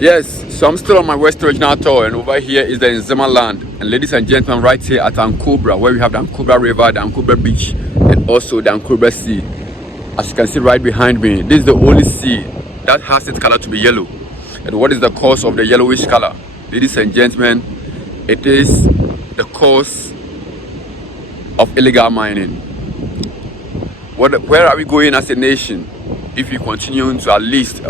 Yes, so I'm still on my West Regional tour, and over here is the Nzema land. And ladies and gentlemen, right here at Ankobra, where we have the Ankobra River, the Ankobra Beach, and also the Ankobra Sea. As you can see right behind me, this is the only sea that has its color to be yellow. And what is the cause of the yellowish color? Ladies and gentlemen, it is the cause of illegal mining. Where are we going as a nation if we continue to at least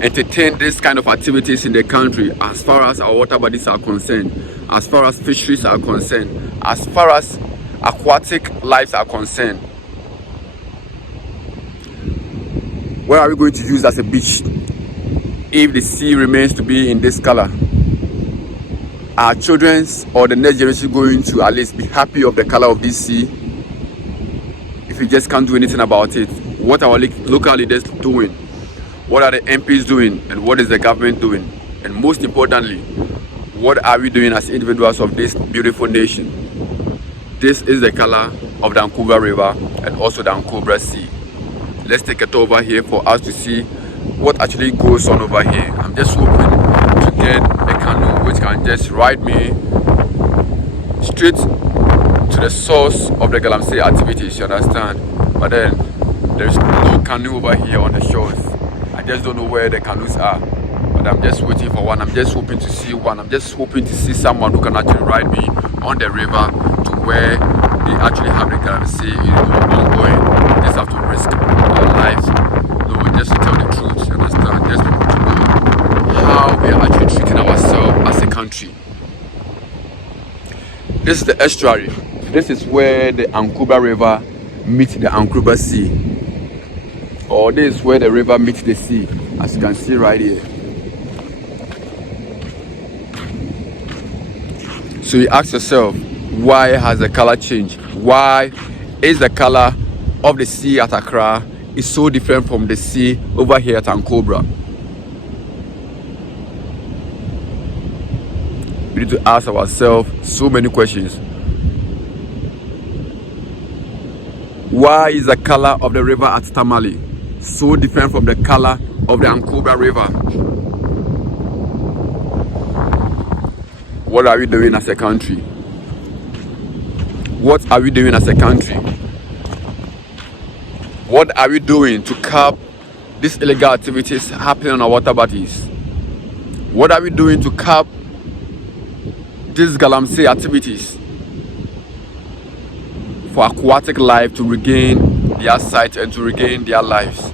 entertain this kind of activities in the country, as far as our water bodies are concerned, as far as fisheries are concerned, as far as aquatic lives are concerned? Where are we going to use as a beach if the sea remains to be in this color? Are children's or the next generation going to at least be happy of the color of this sea if we just can't do anything about it? What are our local leaders doing? What are the MPs doing? And what is the government doing? And most importantly, what are we doing as individuals of this beautiful nation? This is the color of the Ankobra River and also the Ankobra Sea. Let's take it over here for us to see what actually goes on over here. I'm just hoping to get a canoe which can just ride me straight to the source of the Galamsey activities, you understand? But then there's no canoe over here on the shores. I just don't know where the canoes are, but I'm just waiting for one. I'm just hoping to see one. I'm just hoping to see someone who can actually ride me on the river to where they actually have the Galamsey, ongoing. Just have to risk our lives, just to tell the truth, you understand? Just people to know how we are actually treating ourselves as a country. This is the estuary. This is where the Ankobra River meets the Ankobra Sea. Or this is where the river meets the sea, as you can see right here. So you ask yourself, why has the color changed? Why is the color of the sea at Accra is so different from the sea over here at Ankobra? We need to ask ourselves so many questions. Why is the color of the river at Tamale so different from the color of the Ankobra River? What are we doing as a country? What are we doing as a country? What are we doing to curb these illegal activities happening on our water bodies? What are we doing to curb these Galamsey activities for aquatic life to regain their sight and to regain their lives,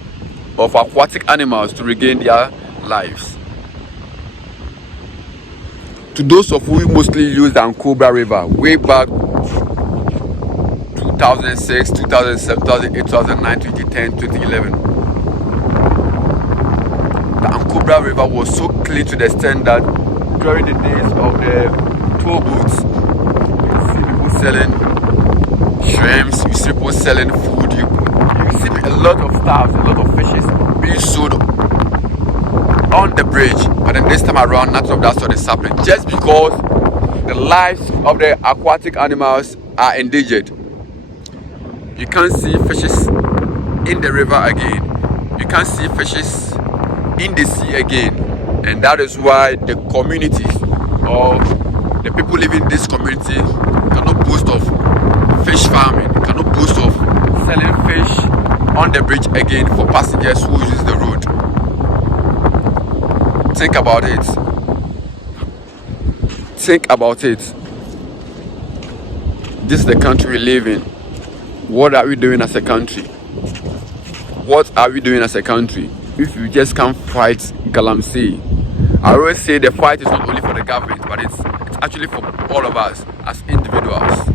or for aquatic animals to regain their lives? To those of who mostly use the Ankobra River way back 2006, 2007, 2008, 2009, 2010, 2011. The Ankobra River was so clean to the extent that during the days of the toll booths, you see people selling shrimps, you see people selling food, you see a lot of stuff, a lot of fishes being sold on the bridge. But then this time around, none of that sort is happening, just because the lives of the aquatic animals are endangered. You can't see fishes in the river again. You can't see fishes in the sea again. And that is why the communities or the people living in this community cannot boast of fish farming, cannot boast of selling fish on the bridge again for passengers who use the road. Think about it. Think about it. This is the country we live in. What are we doing as a country? What are we doing as a country if we just can't fight Galamsey? I always say the fight is not only for the government, but it's actually for all of us as individuals.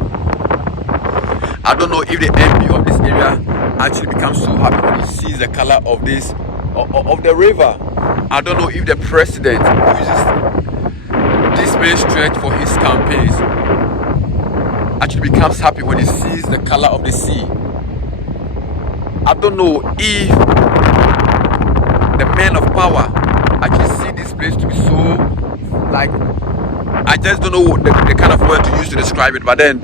I don't know if the MP of this area actually becomes so happy when he sees the color of this of the river. I don't know if the president uses this main stretch for his campaigns actually becomes happy when he sees the color of the sea. I don't know if the men of power actually see this place to be so, like, I just don't know the kind of word to use to describe it, but then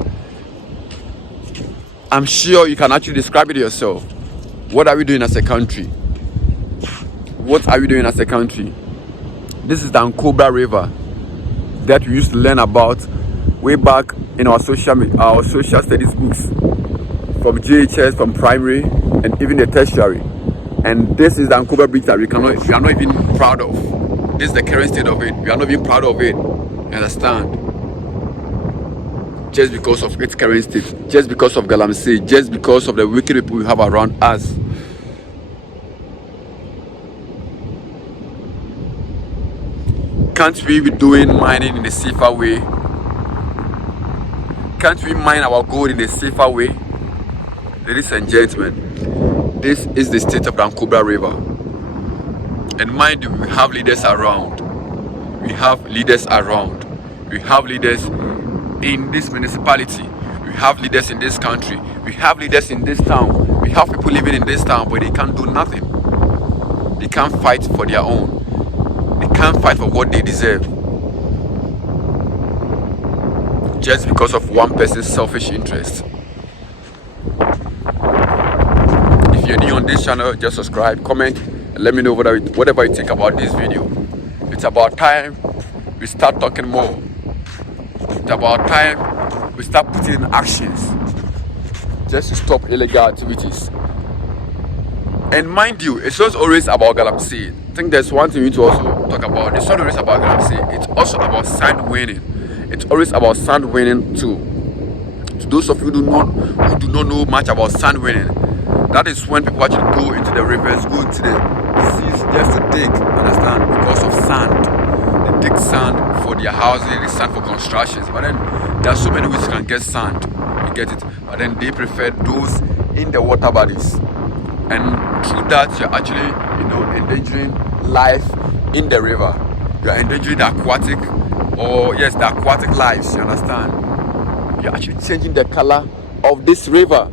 I'm sure you can actually describe it yourself. What are we doing as a country? What are we doing as a country? This is the Ankobra River that we used to learn about way back in our social studies books, from JHS, from primary, and even the tertiary. And this is the Ankobra Bridge that we are not even proud of. This is the current state of it. We are not even proud of it. You understand? Just because of its current state, just because of Galamsey, just because of the wicked people we have around us. Can't we be doing mining in a safer way? Can't we mine our gold in a safer way? Ladies and gentlemen, this is the state of the Ankobra River. And mind you, we have leaders around. We have leaders around. We have leaders in this municipality. We have leaders in this country. We have leaders in this town. We have people living in this town, but they can't do nothing. They can't fight for their own. They can't fight for what they deserve. Just because of one person's selfish interest. If you're new on this channel, just subscribe, comment, and let me know whatever you think about this video. It's about time we start talking more. It's about time we start putting in actions just to stop illegal activities. And mind you, it's not always about Galamsey. I think there's one thing we need to also talk about. It's not always about Galamsey. It's also about sand winning. It's always about sand winning too. To those of you who do not know much about sand winning, that is when people actually go into the rivers, go into the seas just to dig. Understand? Because of sand. They dig sand for their housing, they sand for constructions. But then there are so many ways you can get sand. You get it. But then they prefer those in the water bodies. And through that, you're actually, endangering life in the river. You're endangering the aquatic, the aquatic lives, you understand? You're actually changing the color of this river,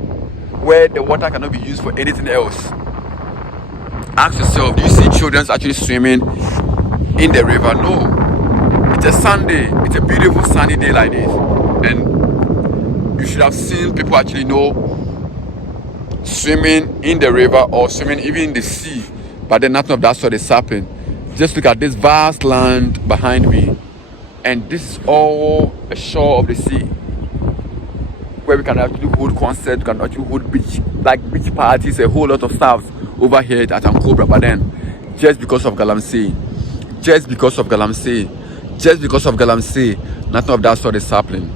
where the water cannot be used for anything else. Ask yourself, do you see children actually swimming in the river? No. It's a Sunday. It's a beautiful sunny day like this. And you should have seen people actually swimming in the river or swimming even in the sea, but then nothing of that sort is happening. Just look at this vast land behind me, and this is all a shore of the sea, where we can actually hold concerts, we can actually hold beach parties, a whole lot of stuff over here at Ankobra. But then, just because of Galamsey, nothing of that sort is happening.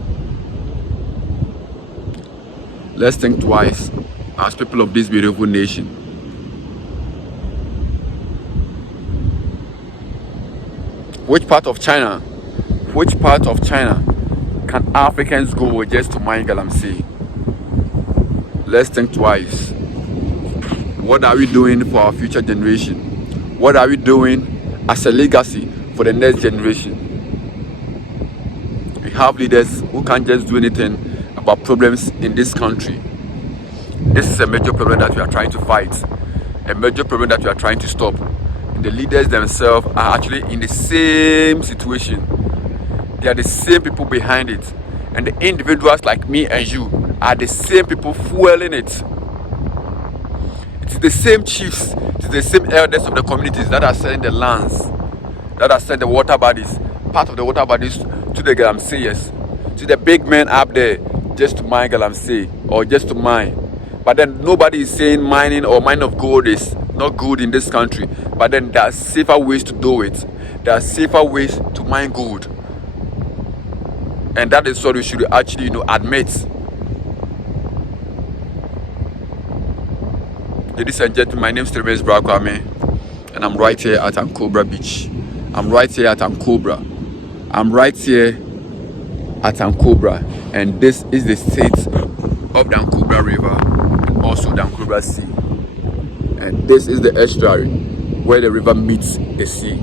Let's think twice as people of this beautiful nation. Which part of China can Africans go just to mine Galamsey? Let's think twice. What are we doing for our future generation? What are we doing as a legacy for the next generation? We have leaders who can't just do anything about problems in this country. This is a major problem that we are trying to fight, a major problem that we are trying to stop. And the leaders themselves are actually in the same situation. They are the same people behind it. And the individuals like me and you are the same people fueling it. It's the same chiefs, it's the same elders of the communities that are selling the lands, that are selling the water bodies, part of the water bodies to the Galamseyers, to the big men up there, just to mine Galamsey or just to mine. But then nobody is saying mining of gold is not good in this country. But then there are safer ways to do it. There are safer ways to mine gold. And that is what we should actually, admit. Ladies and gentlemen, my name is Terence Brakwame, and I'm right here at Ankobra Beach. I'm right here at Ankobra. And this is the state of the Ankobra River and also the Ankobra Sea. And this is the estuary where the river meets the sea.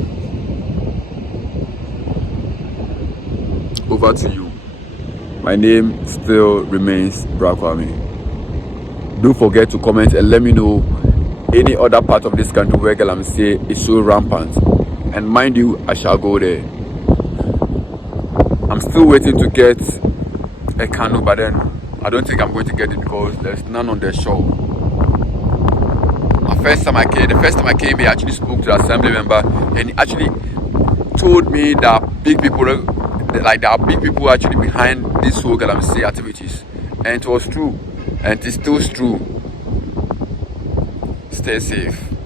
Over to you. My name still remains Brakwame. Do forget to comment and let me know any other part of this country where Galamsey is so rampant. And mind you, I shall go there. I'm still waiting to get a canoe, but then I don't think I'm going to get it because there's none on the shore. The first time I came, he actually spoke to the assembly member, and he actually told me that big people, like there are big people actually behind this whole Galamsey activities, and it was true, and it is still true. Stay safe.